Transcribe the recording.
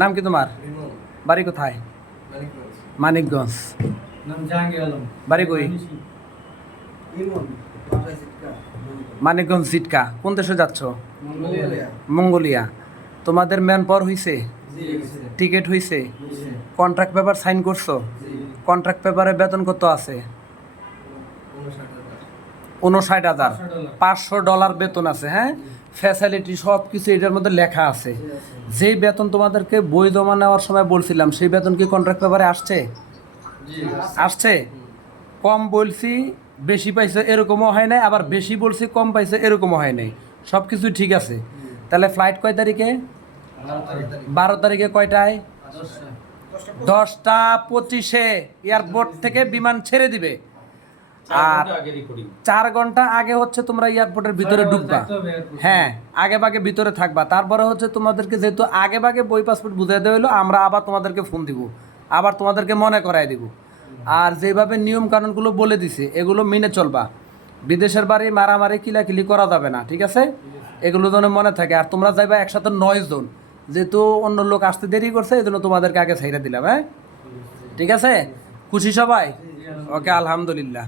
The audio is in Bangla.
নাম কি তোমার? বাড়ি কোথায়? মানিকগঞ্জ। নাম বাড়ি কই? মানিকগঞ্জ। সিটকা কোন দেশে যাচ্ছ? মঙ্গোলিয়া। তোমাদের ম্যান পাওয়ার হইছে? টিকিট হইছে? কন্ট্রাক্ট পেপার সাইন করছ? কন্ট্রাক্ট পেপারে বেতন কত আছে? উনষাট হাজার। পাঁচশো ডলার বেতন আছে হ্যাঁ? ফ্যাসিলিটি সব কিছু এটার মধ্যে লেখা আছে। যেই বেতন তোমাদেরকে বই জমা নেওয়ার সময় বলছিলাম সেই বেতন কি কন্ট্রাক্ট পেপারে আসছে? আসছে? কম বলছি বেশি পাইছে এরকমও হয় নাই আবার বেশি বলছি কম পাইছে এরকমও হয় নাই। সব কিছু ঠিক আছে। তাহলে ফ্লাইট কয় তারিখে? বারো তারিখে। কয়টায়? দশটা পঁচিশে। এয়ারপোর্ট থেকে বিমান ছেড়ে দিবে। আর চার ঘণ্টা আগে হচ্ছে তোমরা এয়ারপোর্টের ভিতরে ঢুকবা। হ্যাঁ আগে ভাগে ভিতরে থাকবা। তারপরে হচ্ছে তোমাদেরকে যেহেতু আগে ভাগে বই পাসপোর্ট বুঝাই দেওয়া হলো আমরা আবার তোমাদেরকে ফোন দিব। আবার তোমাদেরকে মনে করাই দিব। আর যেভাবে নিয়ম কানুনগুলো বলে দিছে এগুলো মেনে চলবা। বিদেশের বাড়ি মারামারি কিলাকিলি করা যাবে না ঠিক আছে? এগুলো যেন মনে থাকে। আর তোমরা যাইবা একসাথে নয় জন। যেহেতু অন্য লোক আসতে দেরি করছে এই জন্য তোমাদেরকে আগে ছাইরা দিলাম হ্যাঁ? ঠিক আছে? খুশি সবাই? ওকে আলহামদুলিল্লাহ।